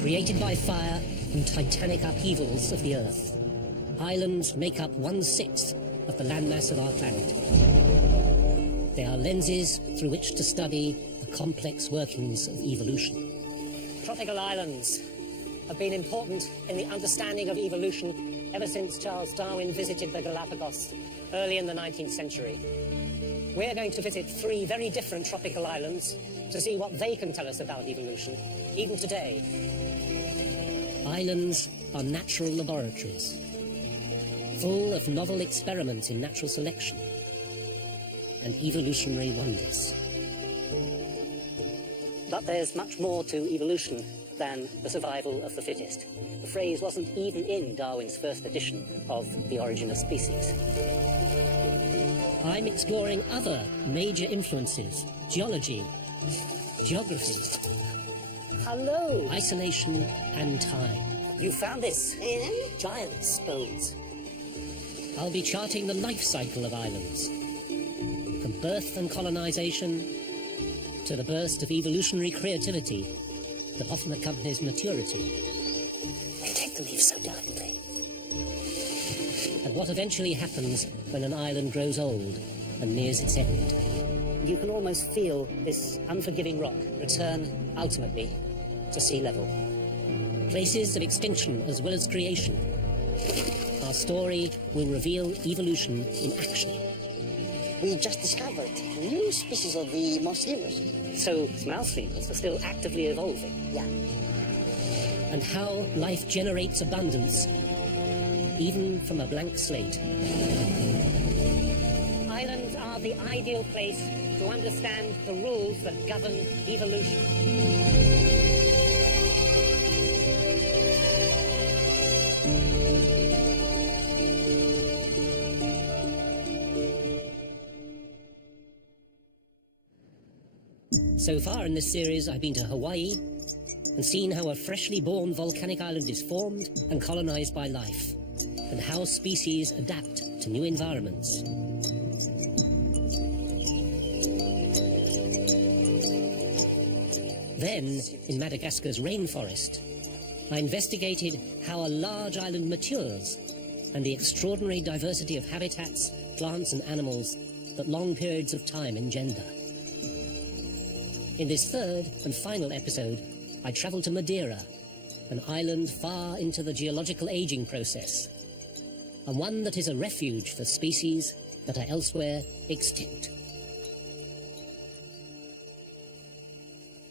Created by fire and titanic upheavals of the Earth, islands make up 1/6 of the landmass of our planet. They are lenses through which to study the complex workings of evolution. Tropical islands have been important in the understanding of evolution ever since Charles Darwin visited the Galapagos early in the 19th century. We're going to visit 3 very different tropical islands to see what they can tell us about evolution, even today. Islands are natural laboratories, full of novel experiments in natural selection and evolutionary wonders. But there's much more to evolution than the survival of the fittest. The phrase wasn't even in Darwin's first edition of The Origin of Species. I'm exploring other major influences: geology, geography, Hello! isolation and time. You found this? Giant's bones. I'll be charting the life cycle of islands, from birth and colonization to the burst of evolutionary creativity that often accompanies maturity. They take the leaves so delicately. And what eventually happens when an island grows old and nears its end. You can almost feel this unforgiving rock return, ultimately, to sea level. Places of extinction as well as creation. Our story will reveal evolution in action. We just discovered new species of the mouse lemurs. So mouse lemurs are still actively evolving. Yeah. And how life generates abundance, even from a blank slate. Islands are the ideal place to understand the rules that govern evolution. So far in this series, I've been to Hawaii and seen how a freshly born volcanic island is formed and colonized by life, and how species adapt to new environments. Then, in Madagascar's rainforest, I investigated how a large island matures and the extraordinary diversity of habitats, plants and animals that long periods of time engender. In this third and final episode, I travelled to Madeira, an island far into the geological aging process, and one that is a refuge for species that are elsewhere extinct.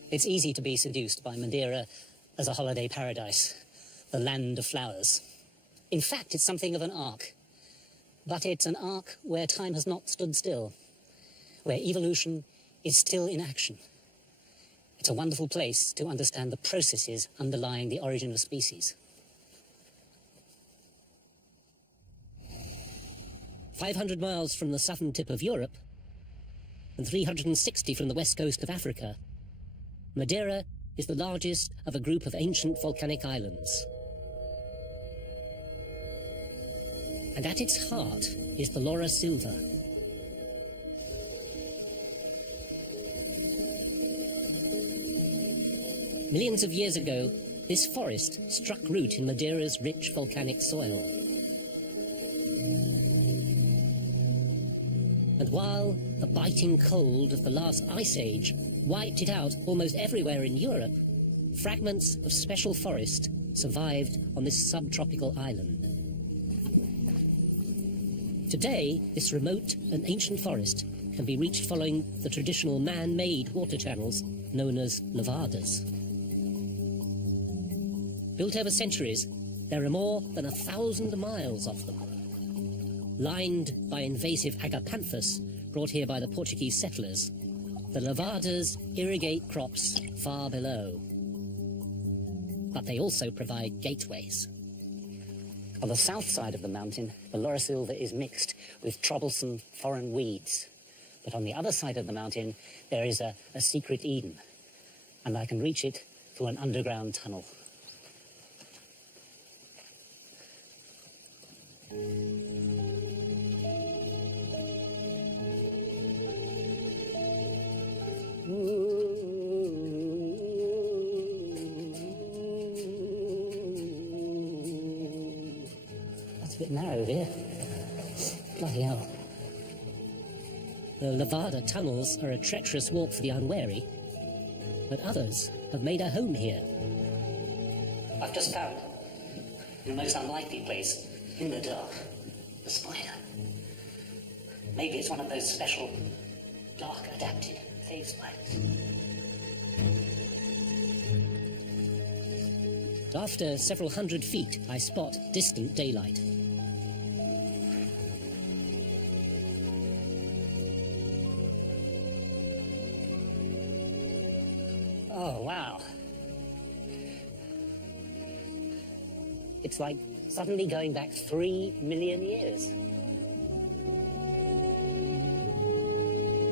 It's easy to be seduced by Madeira as a holiday paradise, the land of flowers. In fact, it's something of an ark. But it's an ark where time has not stood still, where evolution is still in action. It's a wonderful place to understand the processes underlying the origin of species. 500 miles from the southern tip of Europe and 360 from the west coast of Africa, Madeira is the largest of a group of ancient volcanic islands. And at its heart is the Laura Silva. Millions of years ago, this forest struck root in Madeira's rich volcanic soil. And while the biting cold of the last ice age wiped it out almost everywhere in Europe, fragments of special forest survived on this subtropical island. Today, this remote and ancient forest can be reached following the traditional man-made water channels known as levadas. Built over centuries, there are more than 1,000 miles of them. Lined by invasive agapanthus brought here by the Portuguese settlers, the levadas irrigate crops far below. But they also provide gateways. On the south side of the mountain, the Laura Silva is mixed with troublesome foreign weeds. But on the other side of the mountain, there is a secret Eden, and I can reach it through an underground tunnel. It's a bit narrow here. Bloody hell. The Levada tunnels are a treacherous walk for the unwary, but others have made a home here. I've just found the most unlikely place in the dark. The spider. Maybe it's one of those special dark adapted cave spiders. After several hundred feet, I spot distant daylight. Oh, wow. It's like suddenly going back 3 million years.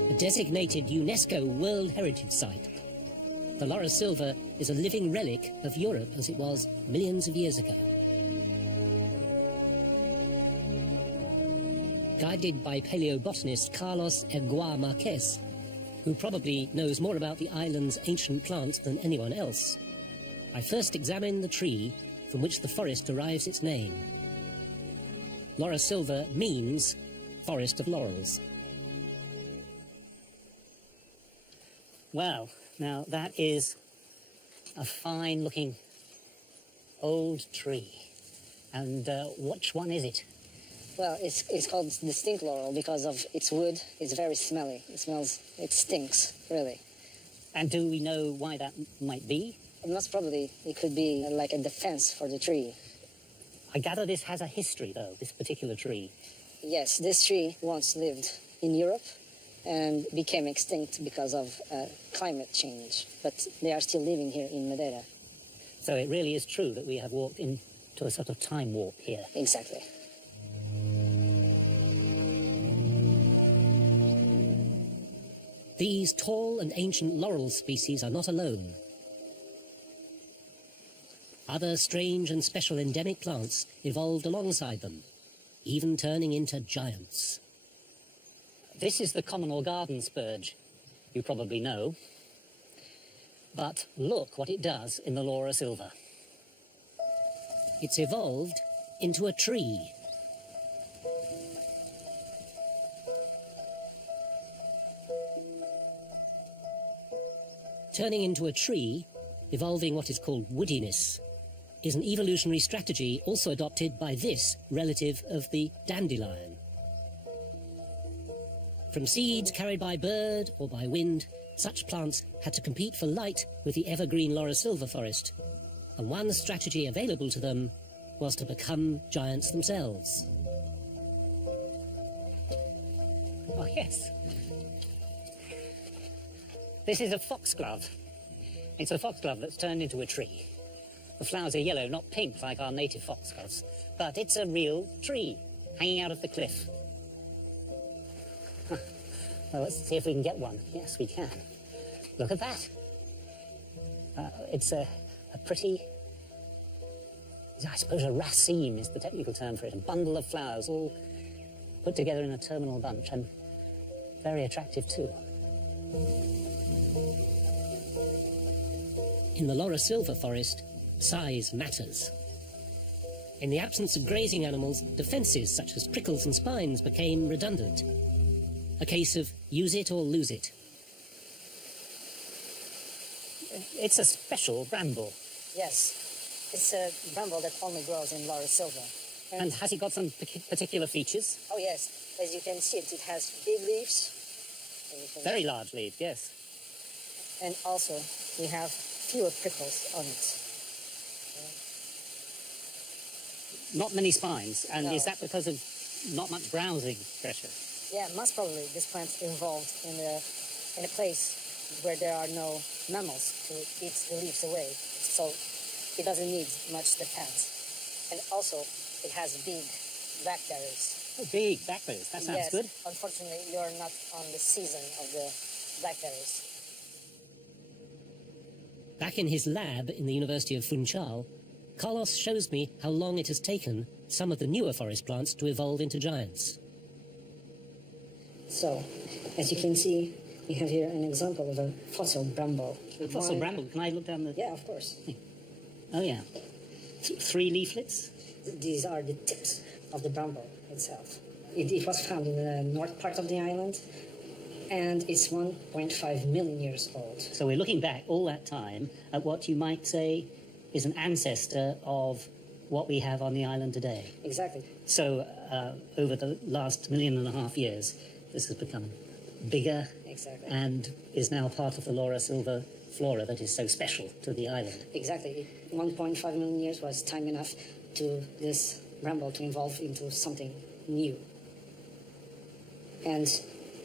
A designated UNESCO World Heritage Site, the Laura Silva is a living relic of Europe as it was millions of years ago. Guided by paleobotanist Carlos Erguá Marquez, who probably knows more about the island's ancient plants than anyone else, I first examine the tree from which the forest derives its name. Laura Silva means forest of laurels. Wow, now that is a fine-looking old tree. And which one is it? Well, it's called the stink laurel because of its wood. It's very smelly. It stinks, really. And do we know why that might be? Most probably, it could be like a defense for the tree. I gather this has a history, though, this particular tree. Yes, this tree once lived in Europe and became extinct because of climate change. But they are still living here in Madeira. So it really is true that we have walked into a sort of time warp here. Exactly. These tall and ancient laurel species are not alone. Other strange and special endemic plants evolved alongside them, even turning into giants. This is the common or garden spurge, you probably know. But look what it does in the Laura Silva. It's evolved into a tree. Turning into a tree, evolving what is called woodiness, is an evolutionary strategy also adopted by this relative of the dandelion. From seeds carried by bird or by wind, such plants had to compete for light with the evergreen Laura Silva forest, and one strategy available to them was to become giants themselves. Oh, yes. This is a foxglove. It's a foxglove that's turned into a tree. The flowers are yellow, not pink like our native foxgloves, but it's a real tree hanging out of the cliff. Huh. Well, let's see if we can get one. Yes, we can. Look at that. It's a pretty, I suppose a raceme is the technical term for it, a bundle of flowers all put together in a terminal bunch, and very attractive too. In the Laura Silva forest, size matters. In the absence of grazing animals, defences such as prickles and spines became redundant. A case of use it or lose it. It's a special bramble. Yes, it's a bramble that only grows in Laura Silva. And has it got some particular features? Oh yes, as you can see, it has big leaves. Very large leaves, yes. And also, we have fewer prickles on it. Not many spines, and No. is that because of not much browsing pressure? Yeah, most probably this plant evolved in a place where there are no mammals to eat the leaves away, so it doesn't need much defense. And also, it has big blackberries. Oh, big blackberries, that sounds Yes, good. unfortunately, you're not on the season of the blackberries. Back in his lab in the University of Funchal, Carlos shows me how long it has taken some of the newer forest plants to evolve into giants. So, as you can see, we have here an example of a fossil bramble. A fossil bramble, can I look down the... Yeah, of course. Oh, yeah. 3 leaflets? These are the tips of the bramble itself. It was found in the north part of the island, and it's 1.5 million years old. So we're looking back all that time at what you might say is an ancestor of what we have on the island today. Exactly. So over the last 1.5 million years, this has become bigger Exactly. and is now part of the Laura Silva flora that is so special to the island. Exactly. 1.5 million years was time enough to this bramble to evolve into something new. And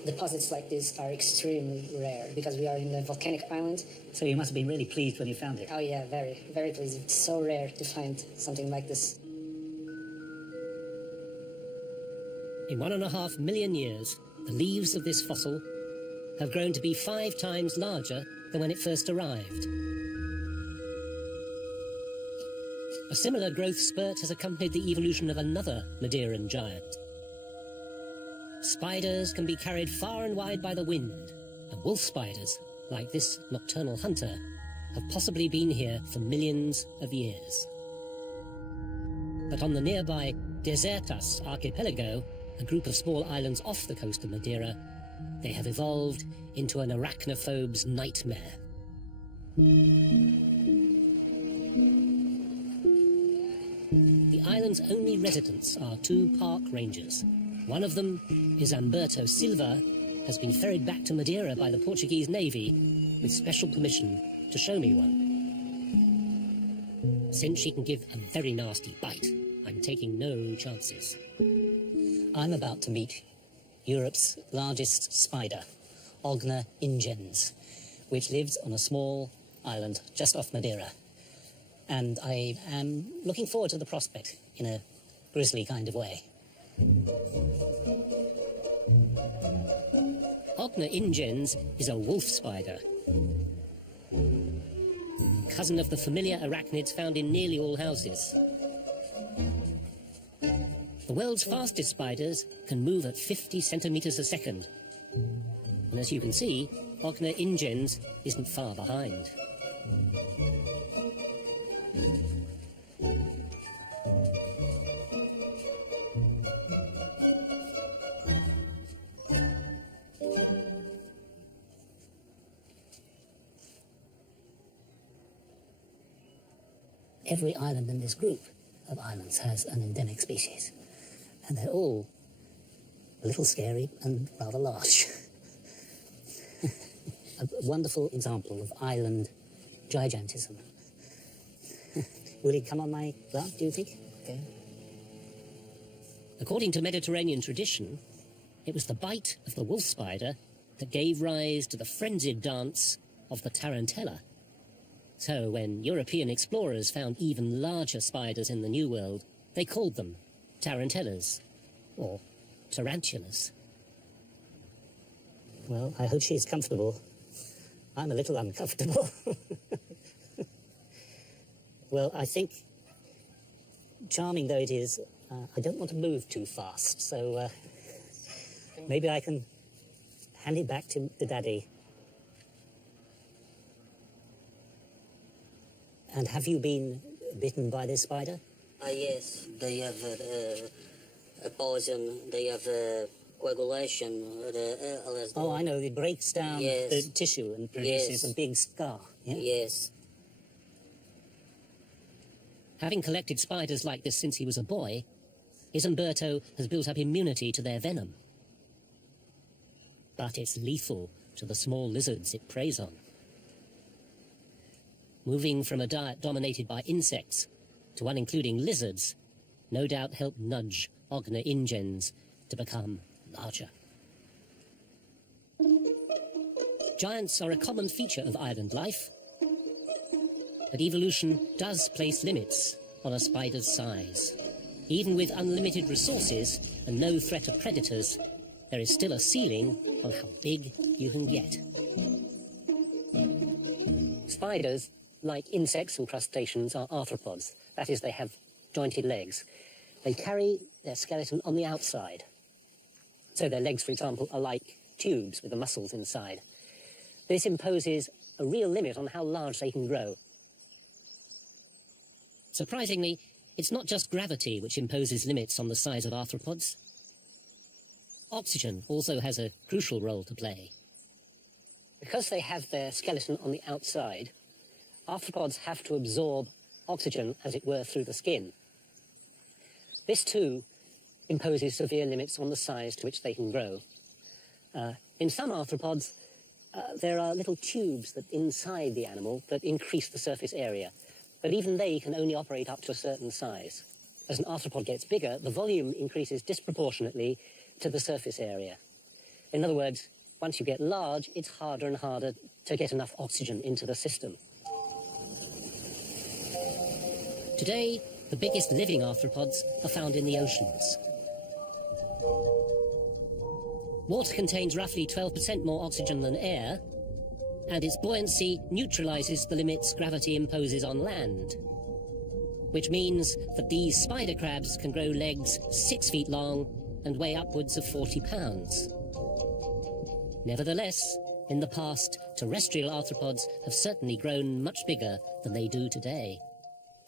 deposits like this are extremely rare because we are in a volcanic island. So you must have been really pleased when you found it. Oh yeah, very, very pleased. It's so rare to find something like this. In 1.5 million years, the leaves of this fossil have grown to be 5 times larger than when it first arrived. A similar growth spurt has accompanied the evolution of another Madeiran giant. Spiders can be carried far and wide by the wind, and wolf spiders, like this nocturnal hunter, have possibly been here for millions of years. But on the nearby Desertas archipelago, a group of small islands off the coast of Madeira, they have evolved into an arachnophobe's nightmare. The island's only residents are 2 park rangers. One of them, is Humberto Silva, has been ferried back to Madeira by the Portuguese Navy with special permission to show me one. Since she can give a very nasty bite, I'm taking no chances. I'm about to meet Europe's largest spider, Ogna ingens, which lives on a small island just off Madeira. And I am looking forward to the prospect in a grisly kind of way. Ogna ingens is a wolf spider, cousin of the familiar arachnids found in nearly all houses. The world's fastest spiders can move at 50 centimeters a second. And as you can see, Ogna ingens isn't far behind. Every island in this group of islands has an endemic species, and they're all a little scary and rather large. A wonderful example of island gigantism. Will he come on my glass, do you think? Okay. According to Mediterranean tradition, it was the bite of the wolf spider that gave rise to the frenzied dance of the tarantella. So when European explorers found even larger spiders in the New World, they called them tarantellas, or tarantulas. Well, I hope she's comfortable. I'm a little uncomfortable. Well, I think, charming though it is, I don't want to move too fast, so maybe I can hand it back to the daddy. And have you been bitten by this spider? Yes, they have a poison, they have coagulation. Oh, I know, it breaks down Yes. the tissue and produces Yes. a big scar. Yeah? Yes. Having collected spiders like this since he was a boy, Humberto has built up immunity to their venom. But it's lethal to the small lizards it preys on. Moving from a diet dominated by insects to one including lizards no doubt helped nudge Ogna ingens to become larger. Giants are a common feature of island life, but evolution does place limits on a spider's size. Even with unlimited resources and no threat of predators, there is still a ceiling on how big you can get. Spiders, like insects and crustaceans, are arthropods. That is, they have jointed legs. They carry their skeleton on the outside. So their legs, for example, are like tubes with the muscles inside. This imposes a real limit on how large they can grow. Surprisingly, it's not just gravity which imposes limits on the size of arthropods. Oxygen also has a crucial role to play. Because they have their skeleton on the outside, arthropods have to absorb oxygen, as it were, through the skin. This too imposes severe limits on the size to which they can grow. In some arthropods, there are little tubes that inside the animal that increase the surface area, but even they can only operate up to a certain size. As an arthropod gets bigger, the volume increases disproportionately to the surface area. In other words, once you get large, it's harder and harder to get enough oxygen into the system. Today, the biggest living arthropods are found in the oceans. Water contains roughly 12% more oxygen than air, and its buoyancy neutralizes the limits gravity imposes on land, which means that these spider crabs can grow legs 6 feet long and weigh upwards of 40 pounds. Nevertheless, in the past, terrestrial arthropods have certainly grown much bigger than they do today.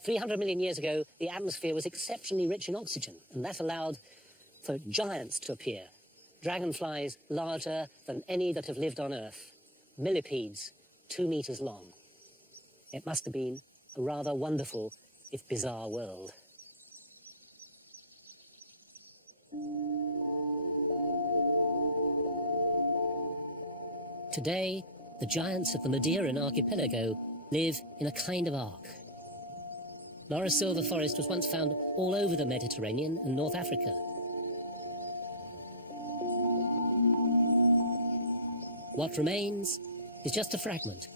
300 million years ago, the atmosphere was exceptionally rich in oxygen, and that allowed for giants to appear. Dragonflies larger than any that have lived on Earth. Millipedes, 2 meters long. It must have been a rather wonderful, if bizarre, world. Today, the giants of the Madeiran archipelago live in a kind of ark. Laurus silver forest was once found all over the Mediterranean and North Africa. What remains is just a fragment,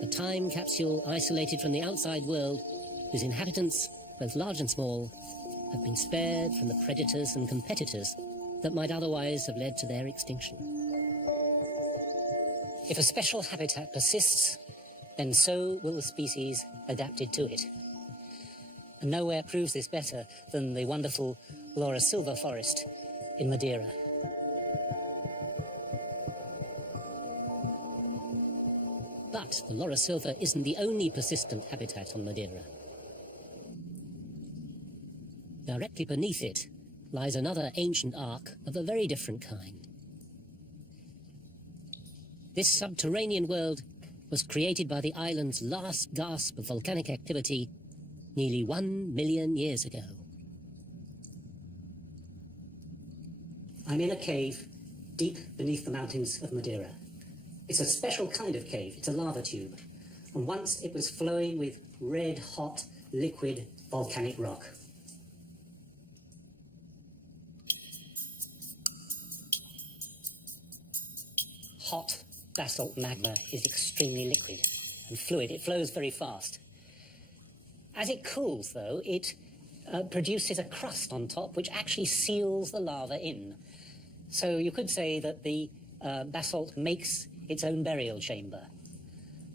a time capsule isolated from the outside world, whose inhabitants, both large and small, have been spared from the predators and competitors that might otherwise have led to their extinction. If a special habitat persists, then so will the species adapted to it. And nowhere proves this better than the wonderful Laurus silver forest in Madeira. But the Laurus silver isn't the only persistent habitat on Madeira. Directly beneath it lies another ancient ark of a very different kind. This subterranean world was created by the island's last gasp of volcanic activity nearly 1 million years ago. I'm in a cave deep beneath the mountains of Madeira. It's a special kind of cave. It's a lava tube. And once it was flowing with red-hot, liquid volcanic rock. Hot basalt magma is extremely liquid and fluid. It flows very fast. As it cools, though, it produces a crust on top which actually seals the lava in. So you could say that the basalt makes its own burial chamber.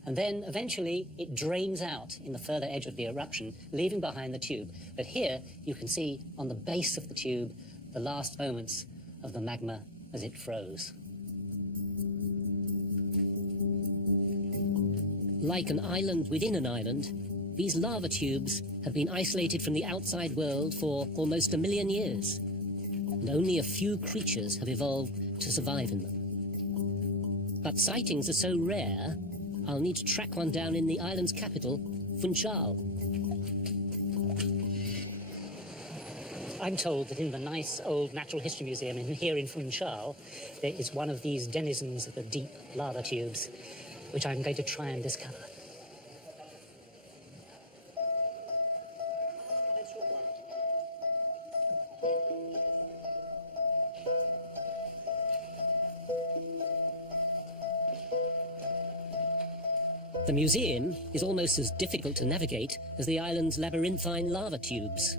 And then eventually it drains out in the further edge of the eruption, leaving behind the tube. But here you can see on the base of the tube the last moments of the magma as it froze. Like an island within an island, these lava tubes have been isolated from the outside world for almost 1 million years, and only a few creatures have evolved to survive in them. But sightings are so rare, I'll need to track one down in the island's capital, Funchal. I'm told that in the nice old Natural History Museum here in Funchal, there is one of these denizens of the deep lava tubes, which I'm going to try and discover. The museum is almost as difficult to navigate as the island's labyrinthine lava tubes.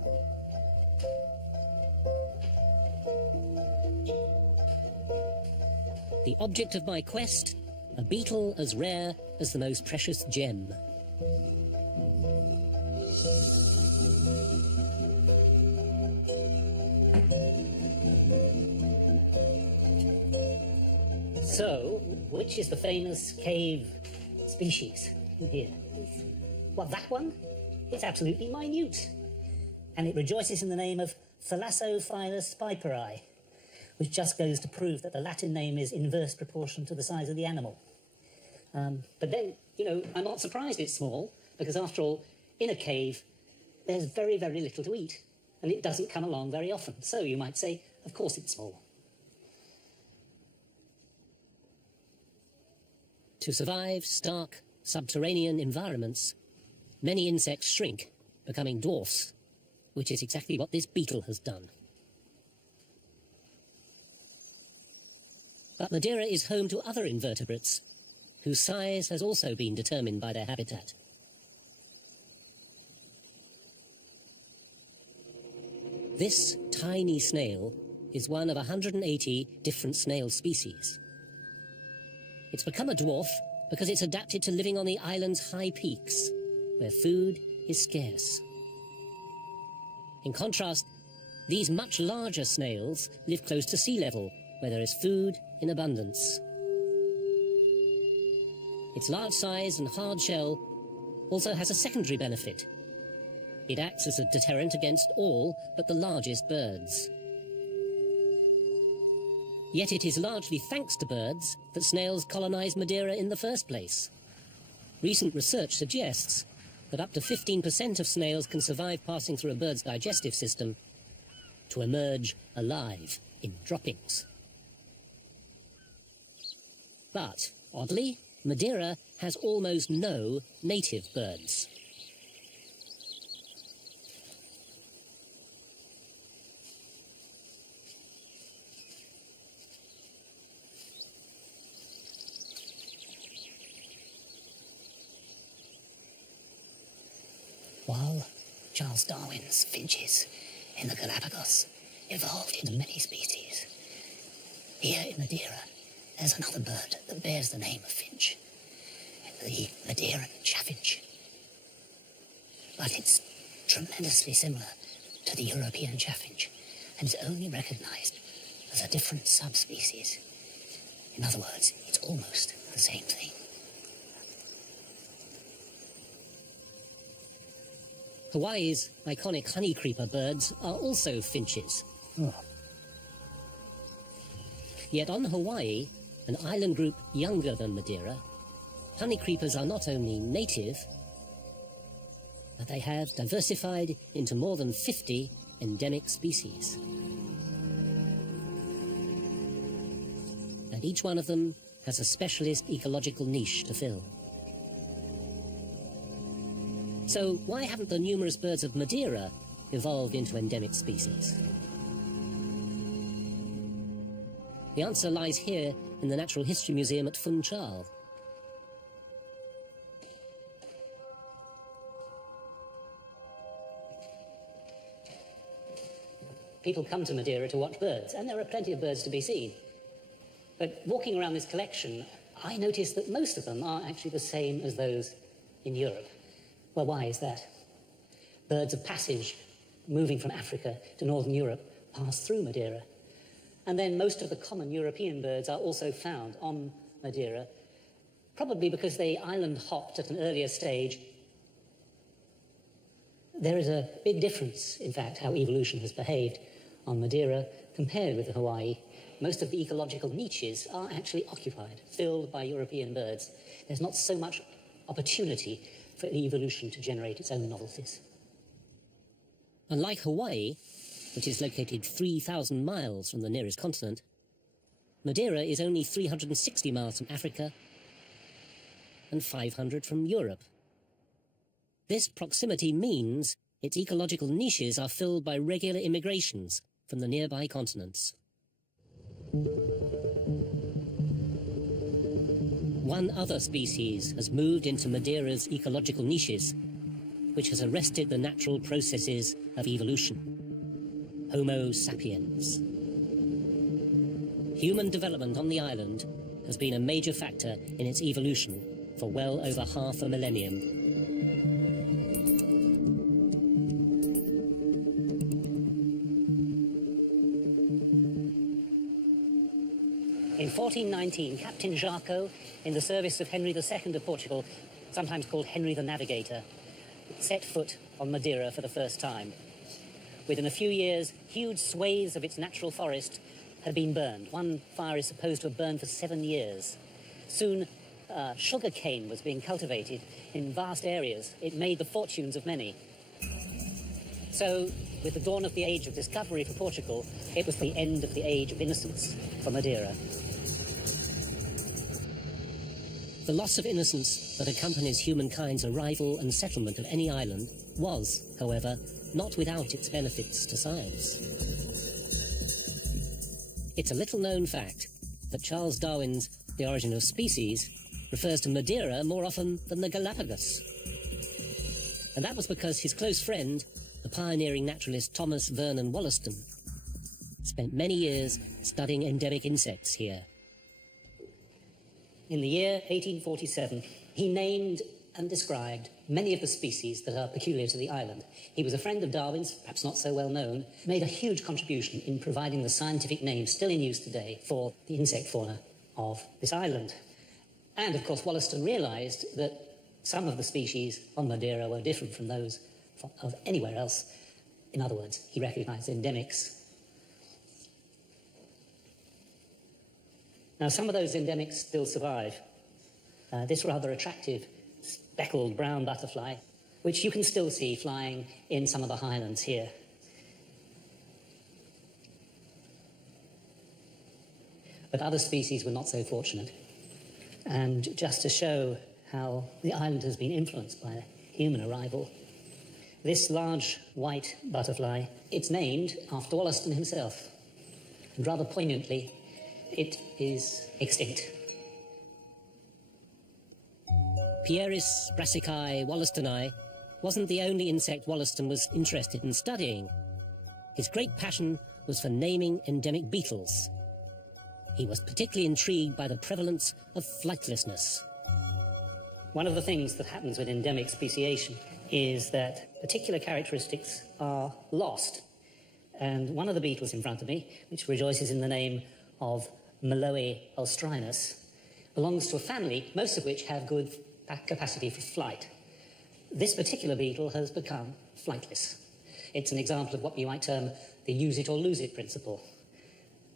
The object of my quest, a beetle as rare as the most precious gem. So, which is the famous cave species in here? Well, that one? It's absolutely minute. and it rejoices in the name of Thalassophilus piperi, which just goes to prove that the Latin name is inverse proportion to the size of the animal. But then, I'm not surprised it's small, because after all, in a cave, there's very, very little to eat, and it doesn't come along very often. So you might say, of course it's small. To survive stark subterranean environments, many insects shrink, becoming dwarfs, which is exactly what this beetle has done. But Madeira is home to other invertebrates, whose size has also been determined by their habitat. This tiny snail is one of 180 different snail species. It's become a dwarf because it's adapted to living on the island's high peaks, where food is scarce. In contrast, these much larger snails live close to sea level, where there is food in abundance. Its large size and hard shell also has a secondary benefit. It acts as a deterrent against all but the largest birds. Yet it is largely thanks to birds that snails colonize Madeira in the first place. Recent research suggests that up to 15% of snails can survive passing through a bird's digestive system to emerge alive in droppings. But, oddly, Madeira has almost no native birds. While Charles Darwin's finches in the Galapagos evolved into many species, here in Madeira there's another bird that bears the name of finch, the Madeiran chaffinch. But it's tremendously similar to the European chaffinch and is only recognised as a different subspecies. In other words, it's almost the same thing. Hawaii's iconic honey creeper birds are also finches. Oh. Yet on Hawaii, an island group younger than Madeira, honey creepers are not only native, but they have diversified into more than 50 endemic species. And each one of them has a specialist ecological niche to fill. So why haven't the numerous birds of Madeira evolved into endemic species? The answer lies here in the Natural History Museum at Funchal. People come to Madeira to watch birds, and there are plenty of birds to be seen. But walking around this collection, I noticed that most of them are actually the same as those in Europe. Well, why is that? Birds of passage moving from Africa to northern Europe pass through Madeira. And then most of the common European birds are also found on Madeira, probably because they island hopped at an earlier stage. There is a big difference, in fact, how evolution has behaved on Madeira compared with Hawaii. Most of the ecological niches are actually occupied, filled by European birds. There's not so much opportunity for evolution to generate its own novelties. Unlike Hawaii, which is located 3,000 miles from the nearest continent, Madeira is only 360 miles from Africa and 500 from Europe. This proximity means its ecological niches are filled by regular immigrations from the nearby continents. One other species has moved into Madeira's ecological niches, which has arrested the natural processes of evolution. Homo sapiens. Human development on the island has been a major factor in its evolution for well over half a millennium. In 1419, Captain Jarco, in the service of Henry II of Portugal, sometimes called Henry the Navigator, set foot on Madeira for the first time. within a few years, huge swathes of its natural forest had been burned. One fire is supposed to have burned for 7 years. Soon, sugar cane was being cultivated in vast areas. It made the fortunes of many. So, with the dawn of the age of discovery for Portugal, it was the end of the age of innocence for Madeira. The loss of innocence that accompanies humankind's arrival and settlement of any island was, however, not without its benefits to science. It's a little-known fact that Charles Darwin's The Origin of Species refers to Madeira more often than the Galapagos. And that was because his close friend, the pioneering naturalist Thomas Vernon Wollaston, spent many years studying endemic insects here. In the year 1847, he named and described many of the species that are peculiar to the island. He was a friend of Darwin's, perhaps not so well known, made a huge contribution in providing the scientific name still in use today for the insect fauna of this island. And, of course, Wollaston realised that some of the species on Madeira were different from those of anywhere else. In other words, he recognised endemics. Now, some of those endemics still survive. This rather attractive speckled brown butterfly, which you can still see flying in some of the highlands here. But other species were not so fortunate. And just to show how the island has been influenced by human arrival, this large white butterfly, it's named after Wollaston himself. And rather poignantly, it is extinct. Pieris brassicae wollastonii wasn't the only insect Wollaston was interested in studying. His great passion was for naming endemic beetles. He was particularly intrigued by the prevalence of flightlessness. One of the things that happens with endemic speciation is that particular characteristics are lost. And one of the beetles in front of me, which rejoices in the name of Meloe alstrinus, belongs to a family, most of which have good capacity for flight. This particular beetle has become flightless. It's an example of what you might term the use it or lose it principle.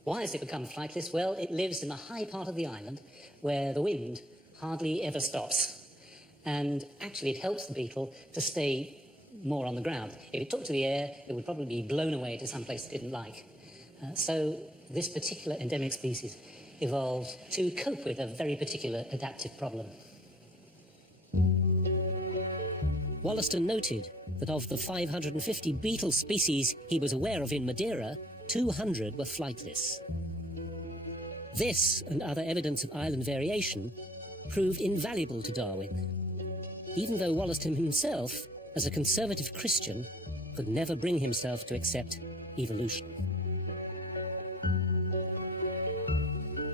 Why has it become flightless? Well, it lives in the high part of the island where the wind hardly ever stops. And actually it helps the beetle to stay more on the ground. If it took to the air, it would probably be blown away to some place it didn't like. So this particular endemic species evolved to cope with a very particular adaptive problem. Wollaston noted that of the 550 beetle species he was aware of in Madeira, 200 were flightless. This, and other evidence of island variation, proved invaluable to Darwin, even though Wollaston himself, as a conservative Christian, could never bring himself to accept evolution.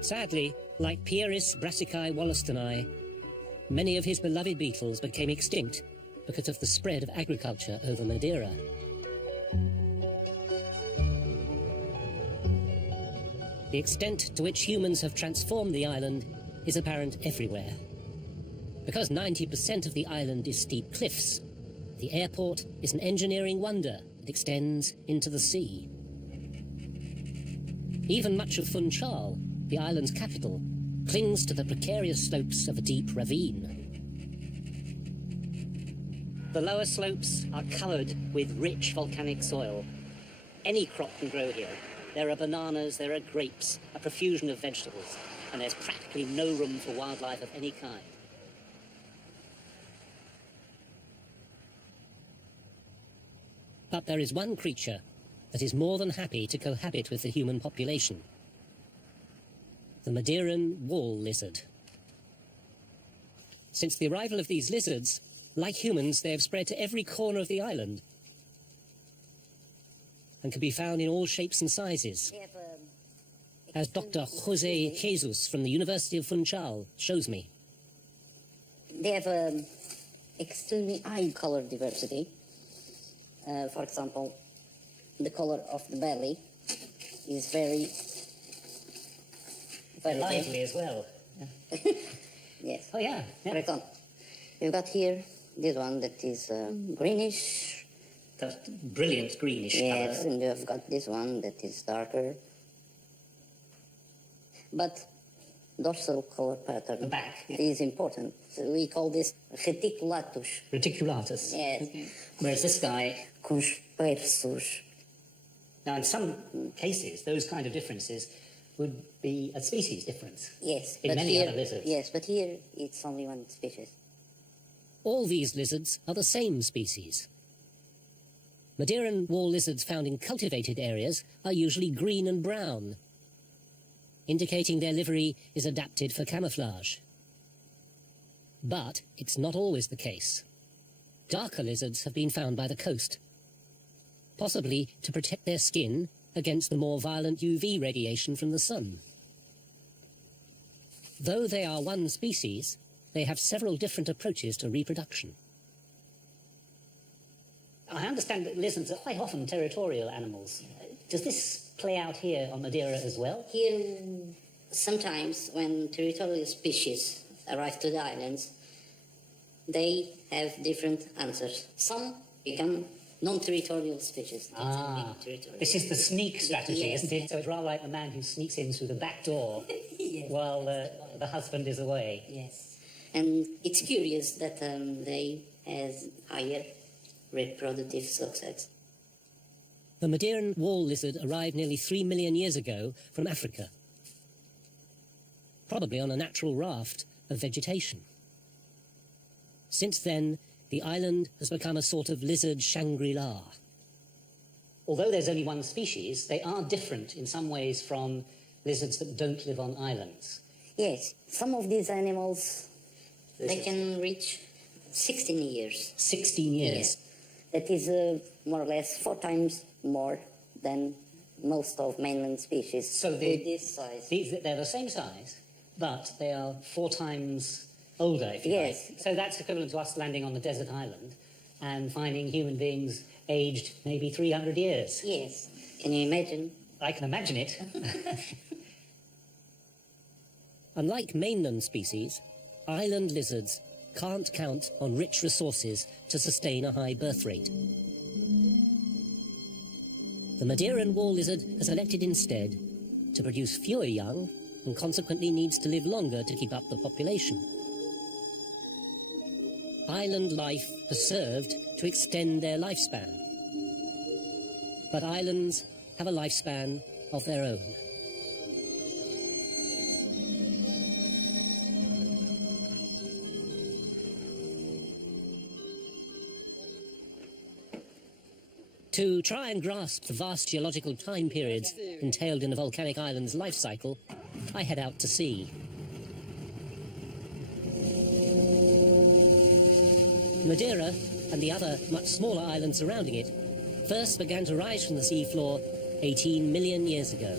Sadly, like Pieris brassicae wollastonii, many of his beloved beetles became extinct because of the spread of agriculture over Madeira. The extent to which humans have transformed the island is apparent everywhere. Because 90% of the island is steep cliffs, the airport is an engineering wonder that extends into the sea. Even much of Funchal, the island's capital, clings to the precarious slopes of a deep ravine. The lower slopes are covered with rich volcanic soil. Any crop can grow here. There are bananas, there are grapes, a profusion of vegetables, and there's practically no room for wildlife of any kind. But there is one creature that is more than happy to cohabit with the human population: the Madeiran wall lizard. Since the arrival of these lizards, like humans, they have spread to every corner of the island and can be found in all shapes and sizes, as Dr. Jose Jesus from the University of Funchal shows me. They have extremely high color diversity. For example, the color of the belly is very Lively as well. Yes. Oh, yeah. For example, you've got here this one that is greenish, That brilliant greenish Yes, colour. and you have got this one that is darker. But dorsal color pattern The back. is important. So we call this reticulatus. Reticulatus. Yes. Whereas this guy, Conspersus. now in some cases, those kind of differences would be a species difference. Yes. In but many here, other lizards. Yes, but here it's only one species. All these lizards are the same species. Madeiran wall lizards found in cultivated areas are usually green and brown, indicating their livery is adapted for camouflage. But it's not always the case. Darker lizards have been found by the coast, possibly to protect their skin against the more violent UV radiation from the sun. Though they are one species, they have several different approaches to reproduction. I understand that lizards are quite often territorial animals. Does this play out here on Madeira as well? Here, sometimes when territorial species arrive to the islands, they have different answers. Some become non-territorial species. Territorial. This is the sneak strategy, Yes. isn't it? So it's rather like the man who sneaks in through the back door while the husband is away. Yes. And it's curious that they have higher reproductive success. The Madeiran wall lizard arrived nearly 3 million years ago from Africa, probably on a natural raft of vegetation. Since then, the island has become a sort of lizard Shangri-La. Although there's only one species, they are different in some ways from lizards that don't live on islands. Yes, some of these animals, they Lizards. can reach 16 years. 16 years. Yes. That is more or less 4 times more than most of mainland species. So with this size. they're the same size, but they are 4 times older, if you Yes. like. So that's equivalent to us landing on a desert island and finding human beings aged maybe 300 years. Yes. Can you imagine? I can imagine it. Unlike mainland species, island lizards can't count on rich resources to sustain a high birth rate. The Madeiran wall lizard has elected instead to produce fewer young and consequently needs to live longer to keep up the population. Island life has served to extend their lifespan. But islands have a lifespan of their own. To try and grasp the vast geological time periods entailed in a volcanic island's life cycle, I head out to sea. Madeira and the other much smaller islands surrounding it first began to rise from the seafloor 18 million years ago.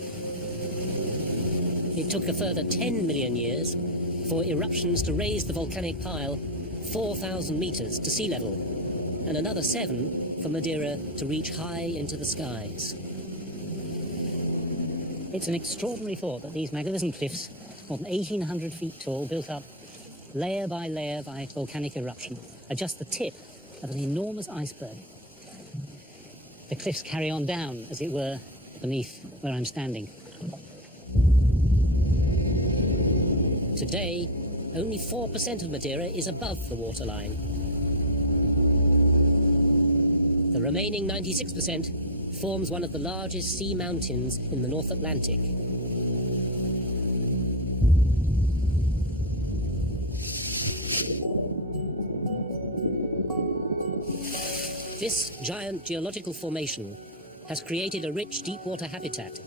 It took a further 10 million years for eruptions to raise the volcanic pile 4,000 meters to sea level, and another 7 for Madeira to reach high into the skies. It's an extraordinary thought that these magnificent cliffs, more than 1,800 feet tall, built up layer by volcanic eruption, are just the tip of an enormous iceberg. The cliffs carry on down, as it were, beneath where I'm standing. Today, only 4% of Madeira is above the waterline. The remaining 96% forms one of the largest sea mountains in the North Atlantic. This giant geological formation has created a rich deep-water habitat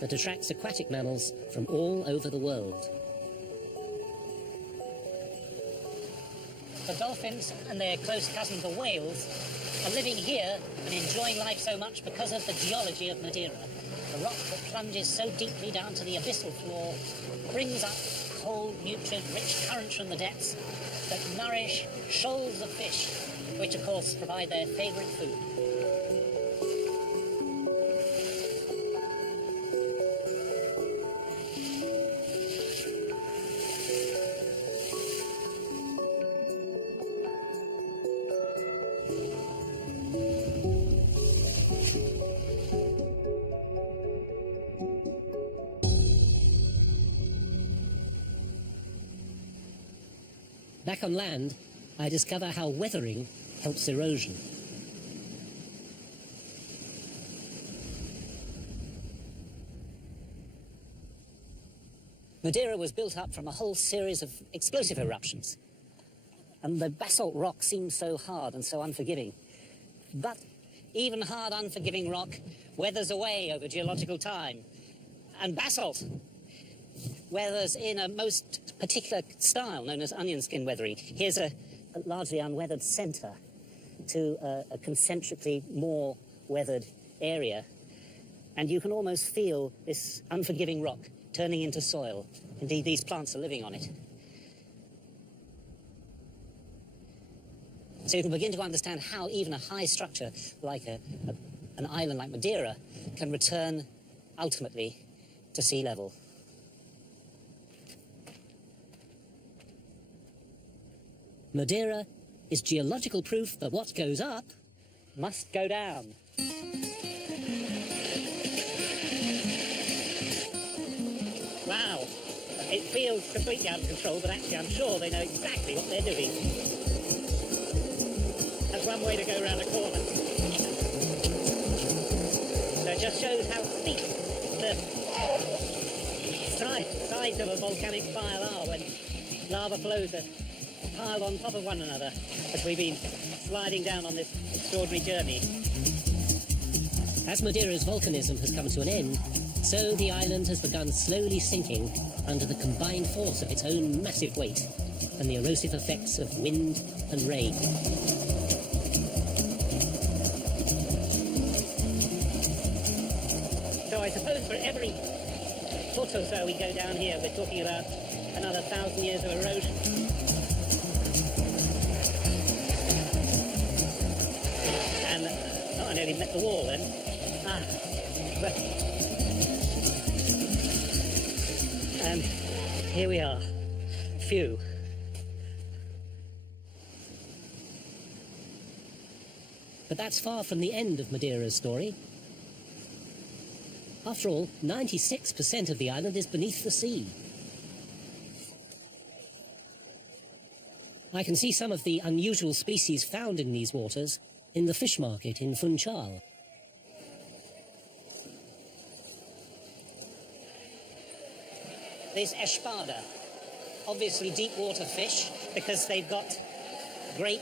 that attracts aquatic mammals from all over the world. The dolphins and their close cousin the whales are living here and enjoying life so much because of the geology of Madeira. The rock that plunges so deeply down to the abyssal floor brings up cold, nutrient-rich currents from the depths that nourish shoals of fish, which of course provide their favourite food. Back on land, I discover how weathering helps erosion. Madeira was built up from a whole series of explosive eruptions. And the basalt rock seems so hard and so unforgiving. But even hard, unforgiving rock weathers away over geological time. And basalt weathers in a most particular style known as onion skin weathering. Here's a largely unweathered centre to a concentrically more weathered area. And you can almost feel this unforgiving rock turning into soil. Indeed, these plants are living on it. So you can begin to understand how even a high structure like an island like Madeira can return ultimately to sea level. Madeira is geological proof that what goes up Must go down. Wow. It feels completely out of control, but actually I'm sure they know exactly what they're doing. That's one way to go around a corner. So it just shows how steep the sides of a volcanic spire are when lava flows are piled on top of one another as we've been sliding down on this extraordinary journey. As Madeira's volcanism has come to an end, so the island has begun slowly sinking under the combined force of its own massive weight and the erosive effects of wind and rain. So I suppose for every foot or so we go down here, we're talking about another 1,000 years of erosion. And I nearly met the wall then. And here we are. Phew. But that's far from the end of Madeira's story. After all, 96% of the island is beneath the sea. I can see some of the unusual species found in these waters in the fish market in Funchal. This espada, obviously deep water fish, because they've got great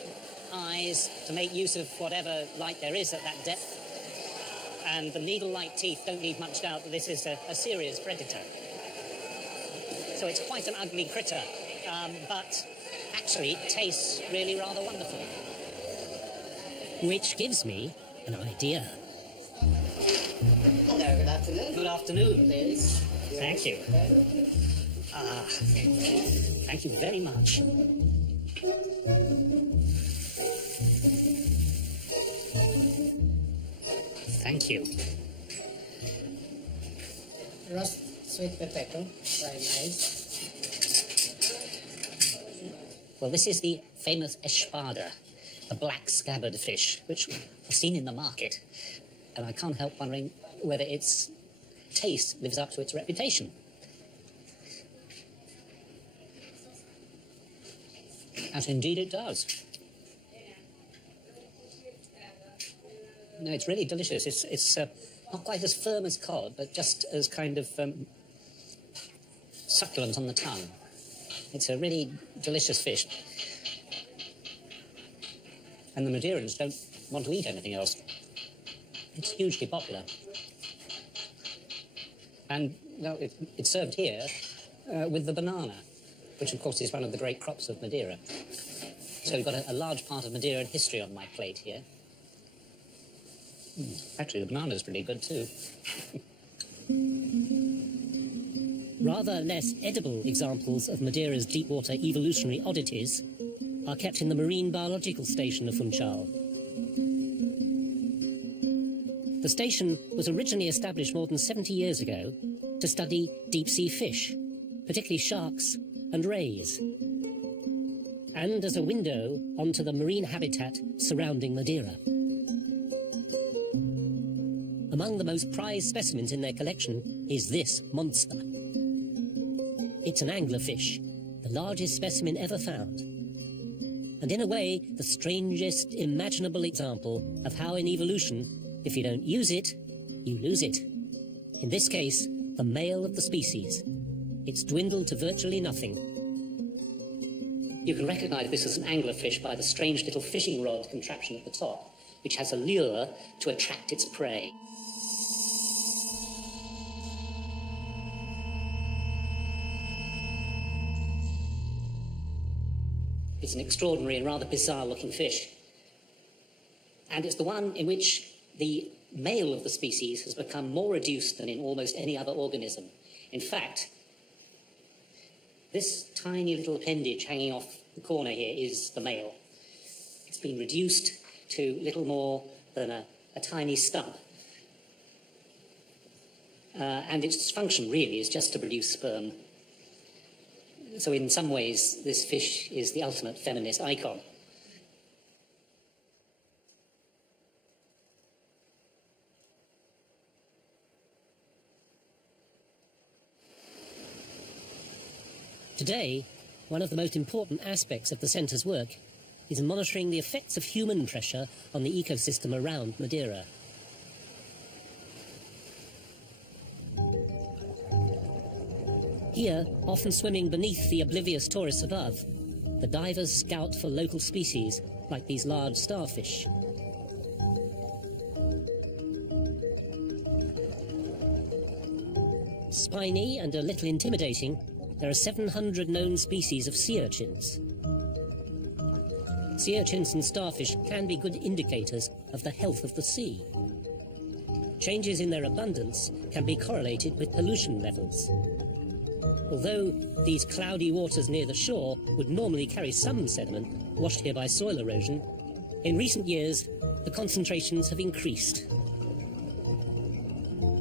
eyes to make use of whatever light there is at that depth. And the needle-like teeth don't leave much doubt that this is a serious predator. So it's quite an ugly critter, but actually it tastes really rather wonderful. Which gives me an idea. Hello, good afternoon. Good afternoon. Please. Thank you. Thank you very much. Thank you. Roast sweet potato, very nice. Well, this is the famous espada, the black scabbard fish, which I've seen in the market, and I can't help wondering whether its taste lives up to its reputation. As indeed it does. No, it's really delicious. It's not quite as firm as cod, but just as kind of succulent on the tongue. It's a really delicious fish. And the Madeirans don't want to eat anything else. It's hugely popular. And no, it's served here with the banana, which of course is one of the great crops of Madeira. So we've got a large part of Madeiran history on my plate here. Actually, the banana's pretty good too. Rather less edible examples of Madeira's deep-water evolutionary oddities are kept in the Marine Biological Station of Funchal. The station was originally established more than 70 years ago to study deep-sea fish, particularly sharks and rays, and as a window onto the marine habitat surrounding Madeira. Among the most prized specimens in their collection is this monster. It's an anglerfish, the largest specimen ever found. and in a way, the strangest imaginable example of how in evolution, if you don't use it, you lose it. In this case, the male of the species. It's dwindled to virtually nothing. You can recognize this as an anglerfish by the strange little fishing rod contraption at the top, which has a lure to attract its prey. It's an extraordinary and rather bizarre-looking fish. And it's the one in which the male of the species has become more reduced than in almost any other organism. In fact, this tiny little appendage hanging off the corner here is the male. It's been reduced to little more than a tiny stump. And its function really is just to produce sperm. So in some ways, this fish is the ultimate feminist icon. Today, one of the most important aspects of the Centre's work is monitoring the effects of human pressure on the ecosystem around Madeira. Here, often swimming beneath the oblivious tourists above, the divers scout for local species, like these large starfish. Spiny and a little intimidating, there are 700 known species of sea urchins. Sea urchins and starfish can be good indicators of the health of the sea. Changes in their abundance can be correlated with pollution levels. Although these cloudy waters near the shore would normally carry some sediment washed here by soil erosion, in recent years the concentrations have increased.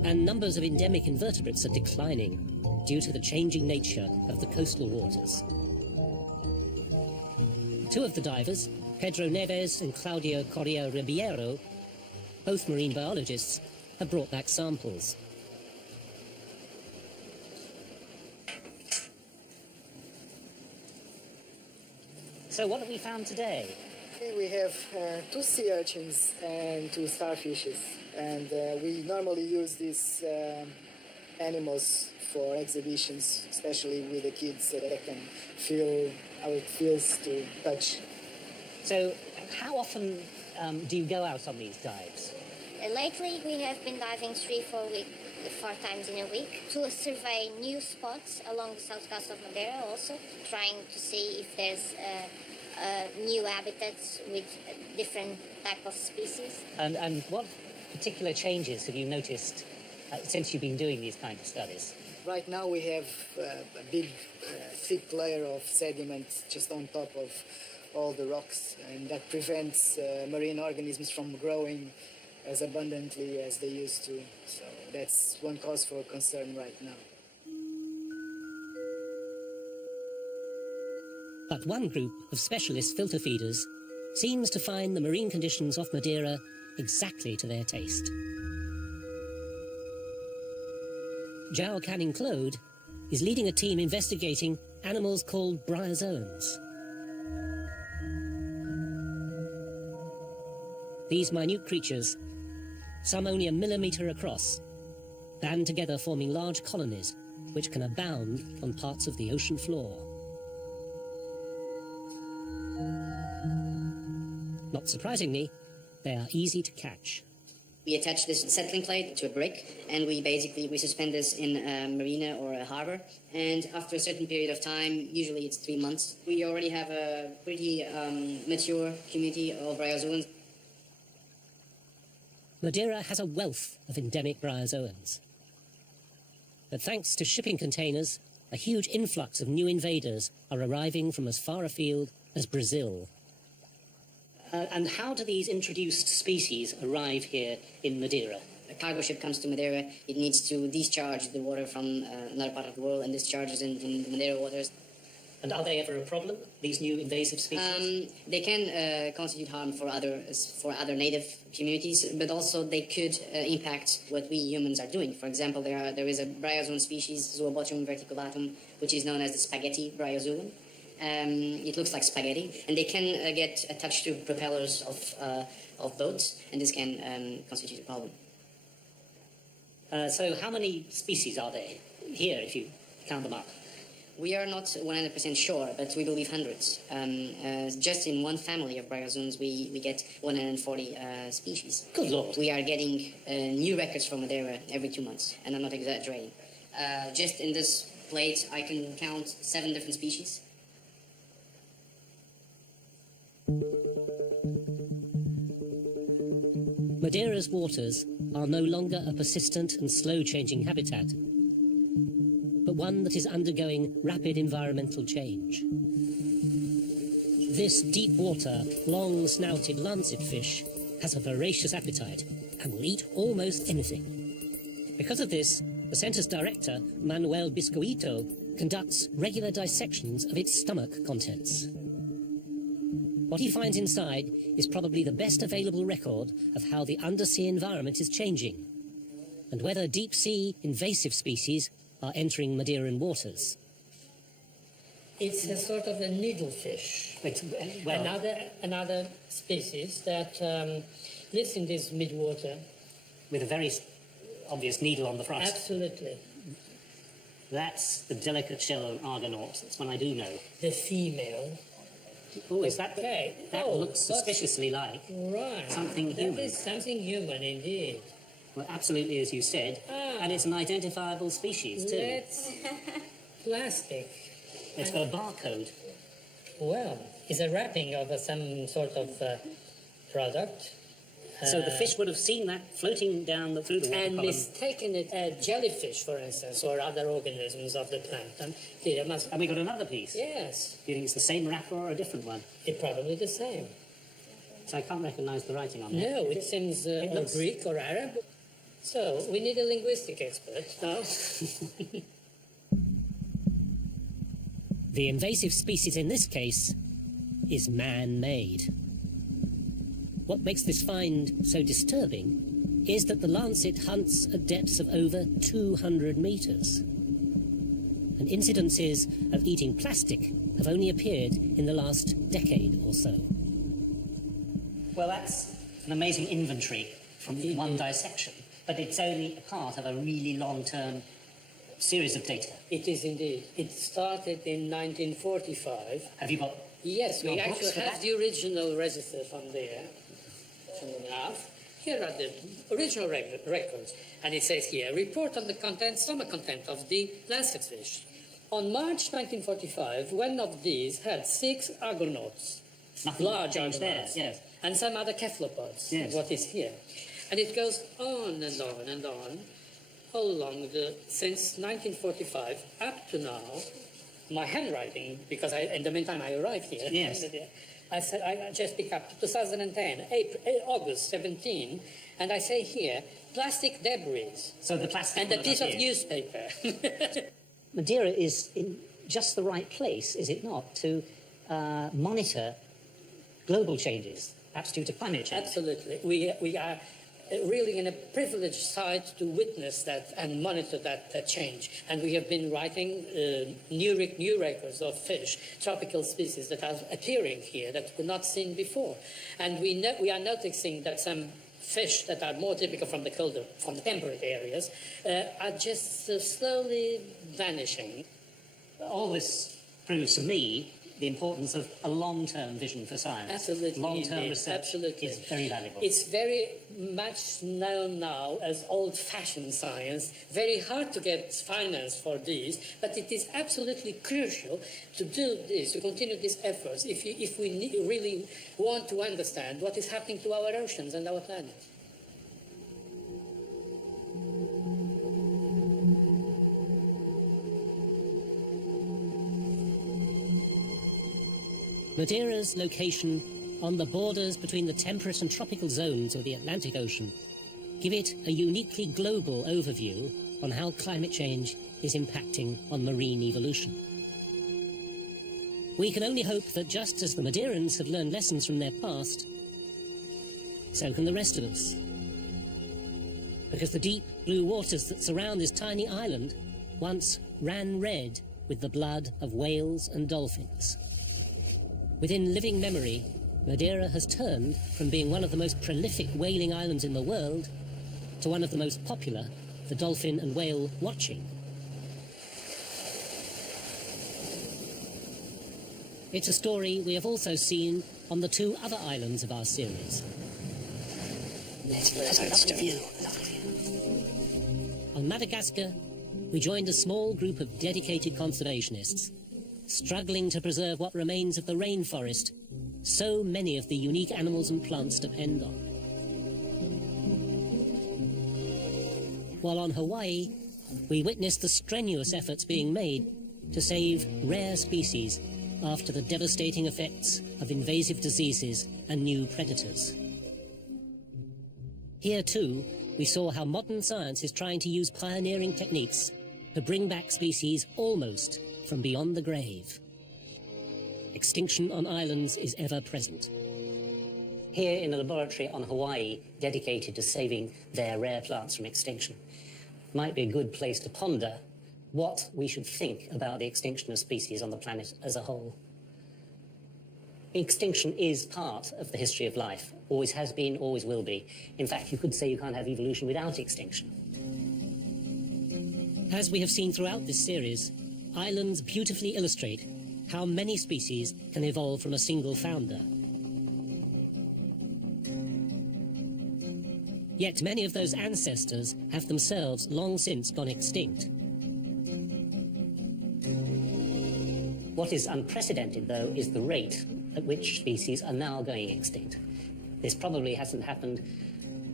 And numbers of endemic invertebrates are declining due to the changing nature of the coastal waters. Two of the divers, Pedro Neves and Claudio Correa Ribeiro, both marine biologists, have brought back samples. So what have we found today? Okay, we have 2 sea urchins and 2 starfishes, and we normally use these animals for exhibitions, especially with the kids, so that they can feel how it feels to touch. So how often do you go out on these dives? Lately, we have been diving 4 times in a week to survey new spots along the south coast of Madeira, also trying to see if there's new habitats with different type of species. And what particular changes have you noticed since you've been doing these kind of studies? Right now we have a big, thick layer of sediment just on top of all the rocks, and that prevents marine organisms from growing as abundantly as they used to. So that's one cause for concern right now. But one group of specialist filter feeders seems to find the marine conditions off Madeira exactly to their taste. João Canning-Claude is leading a team investigating animals called bryozoans. These minute creatures, some only a millimetre across, band together forming large colonies which can abound on parts of the ocean floor. Not surprisingly, they are easy to catch. We attach this settling plate to a brick, and we suspend this in a marina or a harbor. And after a certain period of time, usually it's 3 months, we already have a pretty mature community of bryozoans. Madeira has a wealth of endemic bryozoans. But thanks to shipping containers, a huge influx of new invaders are arriving from as far afield as Brazil. And how do these introduced species arrive here in Madeira? A cargo ship comes to Madeira, it needs to discharge the water from another part of the world and discharges in the Madeira waters. And are they ever a problem, these new invasive species? They can constitute harm for other native communities, but also they could impact what we humans are doing. For example, there is a bryozoan species, Zoobotium verticulatum, which is known as the spaghetti bryozoan. It looks like spaghetti, and they can get attached to propellers of boats, and this can constitute a problem. So how many species are there here, if you count them up? We are not 100% sure, but we believe hundreds. Just in one family of bryozoans, we get 140 species. Good Lord. We are getting new records from Madeira every 2 months, and I'm not exaggerating. Just in this plate, I can count 7 different species. Madeira's waters are no longer a persistent and slow-changing habitat, but one that is undergoing rapid environmental change. This deep-water, long-snouted lancetfish has a voracious appetite and will eat almost anything. Because of this, the centre's director, Manuel Biscoito, conducts regular dissections of its stomach contents. What he finds inside is probably the best available record of how the undersea environment is changing, and whether deep-sea invasive species are entering Madeiran waters. It's a sort of a needlefish, another species that lives in this midwater. With a very obvious needle on the front. Absolutely. That's the delicate shell of an argonaut. That's one I do know. The female. Oh, is that Okay. That looks suspiciously like Right. something That human. is something human indeed. Well, absolutely, as you said. And it's an identifiable species, too. That's plastic. It's got a barcode. Well, it's a wrapping of some sort of product. So the fish would have seen that floating down through the water And column. mistaken it as jellyfish, for instance, or other organisms of the plankton. Here must. And we got another piece. Yes, Do you think it's the same wrapper or a different one? it's probably the same. So I can't recognise the writing on it. No, it seems It or looks- Greek or Arab. So we need a linguistic expert now. The invasive species in this case is man-made. What makes this find so disturbing is that the lancet hunts at depths of over 200 meters. And incidences of eating plastic have only appeared in the last decade or so. Well, that's an amazing inventory from one dissection, but it's only a part of a really long-term series of data. It is indeed. It started in 1945. Have you got... Yes, we Your books actually for have that? the original register from there. From enough. Here are the original records. And it says here, report on the stomach content of the lancetfish. On March 1945, one of these had 6 argonauts. Nothing Large changed argonauts. there, yes. And some other cephalopods, Yes. what is here. And it goes on and on and on, all along since 1945 up to now. My handwriting, because in the meantime I arrived here. Yes. I just picked up 2010, August 17, and I say here, plastic debris. So the plastic... And a one piece of here. newspaper. Madeira is in just the right place, is it not, to monitor global changes, perhaps due to climate change? Absolutely. We are really in a privileged site to witness that and monitor that change. And we have been writing new records of fish, tropical species that are appearing here that were not seen before. And we are noticing that some fish that are more typical from the colder, from the temperate areas, are just slowly vanishing. All this proves to me the importance of a long-term vision for science. Absolutely. Long-term indeed. research Absolutely. is very valuable. It's very much known now as old-fashioned science. Very hard to get finance for these, but it is absolutely crucial to do this, to continue these efforts, if we really want to understand what is happening to our oceans and our planet. Madeira's location on the borders between the temperate and tropical zones of the Atlantic Ocean give it a uniquely global overview on how climate change is impacting on marine evolution. We can only hope that just as the Madeirans have learned lessons from their past, so can the rest of us. Because the deep blue waters that surround this tiny island once ran red with the blood of whales and dolphins. Within living memory, Madeira has turned from being one of the most prolific whaling islands in the world to one of the most popular for dolphin and whale watching. It's a story we have also seen on the 2 other islands of our series. On Madagascar, we joined a small group of dedicated conservationists, struggling to preserve what remains of the rainforest so many of the unique animals and plants depend on. While on Hawaii, we witnessed the strenuous efforts being made to save rare species after the devastating effects of invasive diseases and new predators. Here too, we saw how modern science is trying to use pioneering techniques to bring back species almost from beyond the grave. Extinction on islands is ever present. Here in a laboratory on Hawaii dedicated to saving their rare plants from extinction might be a good place to ponder what we should think about the extinction of species on the planet as a whole. Extinction is part of the history of life, always has been, always will be. In fact, you could say you can't have evolution without extinction. As we have seen throughout this series, islands beautifully illustrate how many species can evolve from a single founder. Yet many of those ancestors have themselves long since gone extinct. What is unprecedented, though, is the rate at which species are now going extinct. This probably hasn't happened,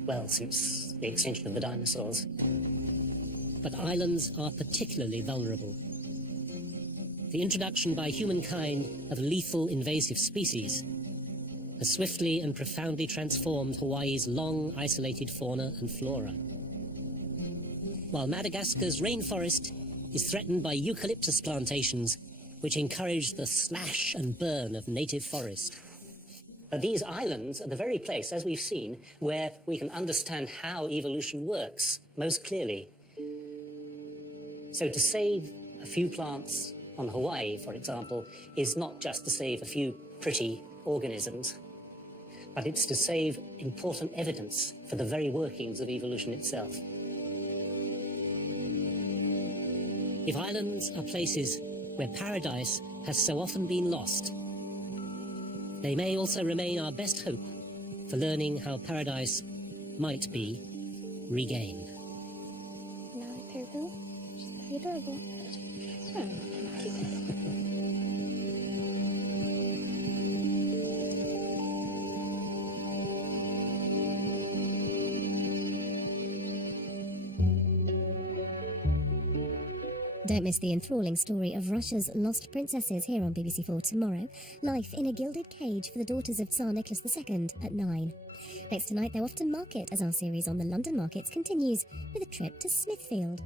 well, since the extinction of the dinosaurs. But islands are particularly vulnerable. The introduction by humankind of lethal invasive species has swiftly and profoundly transformed Hawaii's long isolated fauna and flora. While Madagascar's rainforest is threatened by eucalyptus plantations which encourage the slash and burn of native forest. These islands are the very place, as we've seen, where we can understand how evolution works most clearly. So to save a few plants on Hawaii, for example, is not just to save a few pretty organisms, but it's to save important evidence for the very workings of evolution itself. If islands are places where paradise has so often been lost, they may also remain our best hope for learning how paradise might be regained. Now a purple. She's very adorable. Keep it. Don't miss the enthralling story of Russia's lost princesses here on BBC4 tomorrow. Life in a Gilded Cage for the daughters of Tsar Nicholas II at 9. Next tonight, they're off to market as our series on the London markets continues with a trip to Smithfield.